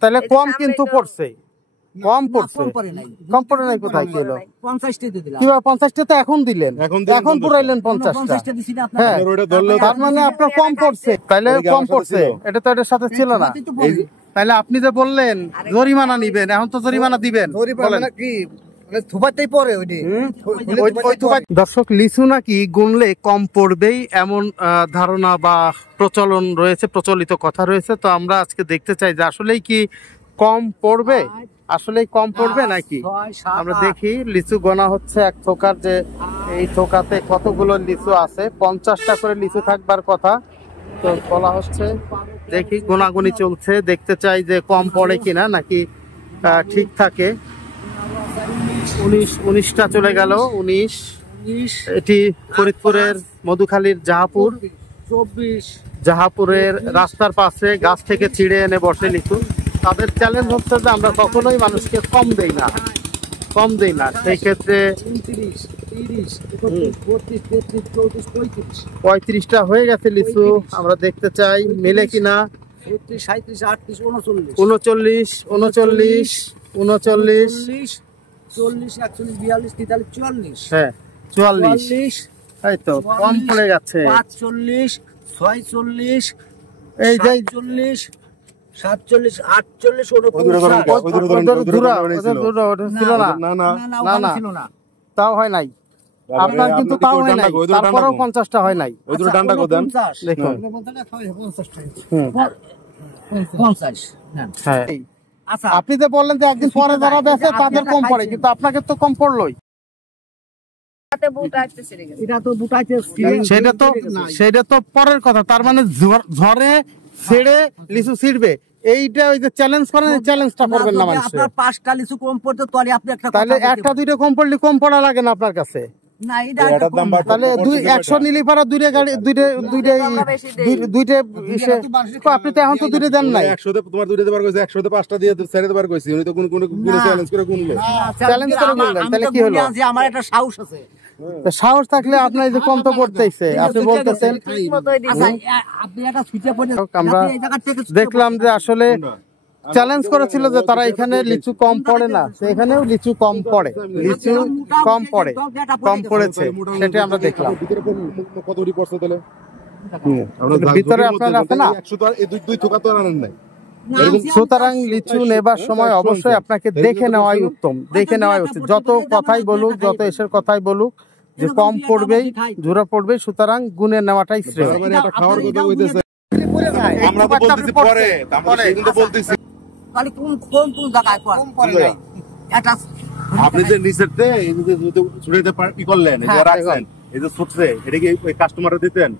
তাহলে কম কিন্তু পড়ছে, কম পড়ছে, কম পড়ে নাই। কোথায় ছিল 50টা দিলাম, কিভাবে 50টা তো এখন দিলেন, এখন পুরাইলেন 50টা দিছি না হ্যাঁ, তার মানে আপনার কম পড়ছে। তাহলে কম পড়ছে, এটা তো এটার সাথে ছিল না। তাহলে আপনি যে বললেন জরিমানা নিবেন, এখন তো জরিমানা দিবেন। দর্শক, লিচু নাকি গুনলে কম পড়বেই এমন ধারণা বা প্রচলন রয়েছে, প্রচলিত কথা রয়েছে। তো আমরা আজকে দেখতে চাই যে আসলেই কি কম পড়বে, আসলেই কম পড়বে নাকি। আমরা দেখি লিচু গোনা হচ্ছে এক থোকার, যে এই থোকাতে কতগুলো লিচু আছে। 50টা করে লিচু থাকবার কথা তো বলা হচ্ছে। দেখি গোনাগুনি চলছে, দেখতে চাই যে কম পড়ে কিনা নাকি ঠিক থাকে। 19টা চলে গেল, 19। এটি ফরিদপুরের মধুখালীর জাহাপুর, 24 জাহাপুরের রাস্তার পাশে গাছ থেকে ছিঁড়ে এনে বসে লিচু। তাদের চ্যালেঞ্জ হচ্ছে যে আমরা কখনোই মানুষকে কম দেই না, কম দেই না। সেই ক্ষেত্রে 35টা হয়ে গেছে লিচু। আমরা দেখতে চাই মেলে কিনা। 37 38 39 39 39 39 40 41 42 43 44 হ্যাঁ 44, এই তো কম পড়ে গেছে। 45 46 এই যে 40 47 48 ছিল না, তাও হয় নাই আপনার, কিন্তু তাও হয় নাই, তারপরেও 50টা হয় নাই। দেখুন 50 হ্যাঁ, আপনি যে বললেন যে একদিন পরে যারা বেঁচে তাদের কম পড়ে, কিন্তু আপনাকে তো কম পড়লোই। সেটা তো পরের কথা। তার মানে ঝড়ে ছেড়ে লিচু ছিড়বে, এইটা ওই যে চ্যালেঞ্জ করেন, চ্যালেঞ্জটা করবেন না মানুষ। আপনার 5টা লিচু কম পড়তে তাহলে আপনি তাহলে একটা দুইটা কম পড়লে কম পড়া লাগে না আপনার কাছে। তাহলে 100 নিলে পারা দুইটা গাড়ি, দুইটা আপনি তো এখন তো দুইটা দেন নাই। 100তে তোমার দুইটা দেবার কইছে, 100তে 5টা দিয়ে ছেড়ে দেবার কইছি। উনি তো কোন চ্যালেঞ্জ করে গুনলো, চ্যালেঞ্জ করে গুনলেন। তাহলে কি হলো? আমার একটা সাহস আছে, সাহস থাকলে আপনার যে কম তো পড়তেইছে, আপনি বলতেছেন। আমরা দেখলাম যে আসলে চ্যালেঞ্জ করেছিল যে তারা এখানে লিচু কম পড়ে না, এখানেও লিচু কম পড়ে, লিচু কম পড়ে, কম পড়েছে, সেটা আমরা দেখলাম। ভিতরে আপনার আছে না, সুতরাং লিচু নেবার সময় অবশ্যই আপনাকে দেখে নেওয়াই উত্তম, দেখে নেওয়াই উচিত। যত কথাই বলুক, যত এসের কথাই বলুক, যে কম পড়বেই, ঝুরা পড়বে, সুতরাং গুনে নেওয়াটাই শ্রেয়। আপনি যে নিচের করলেন, এই যে রাখছেন, এই যে ছুটছে, এটা কি ওই কাস্টমারে দিতেন?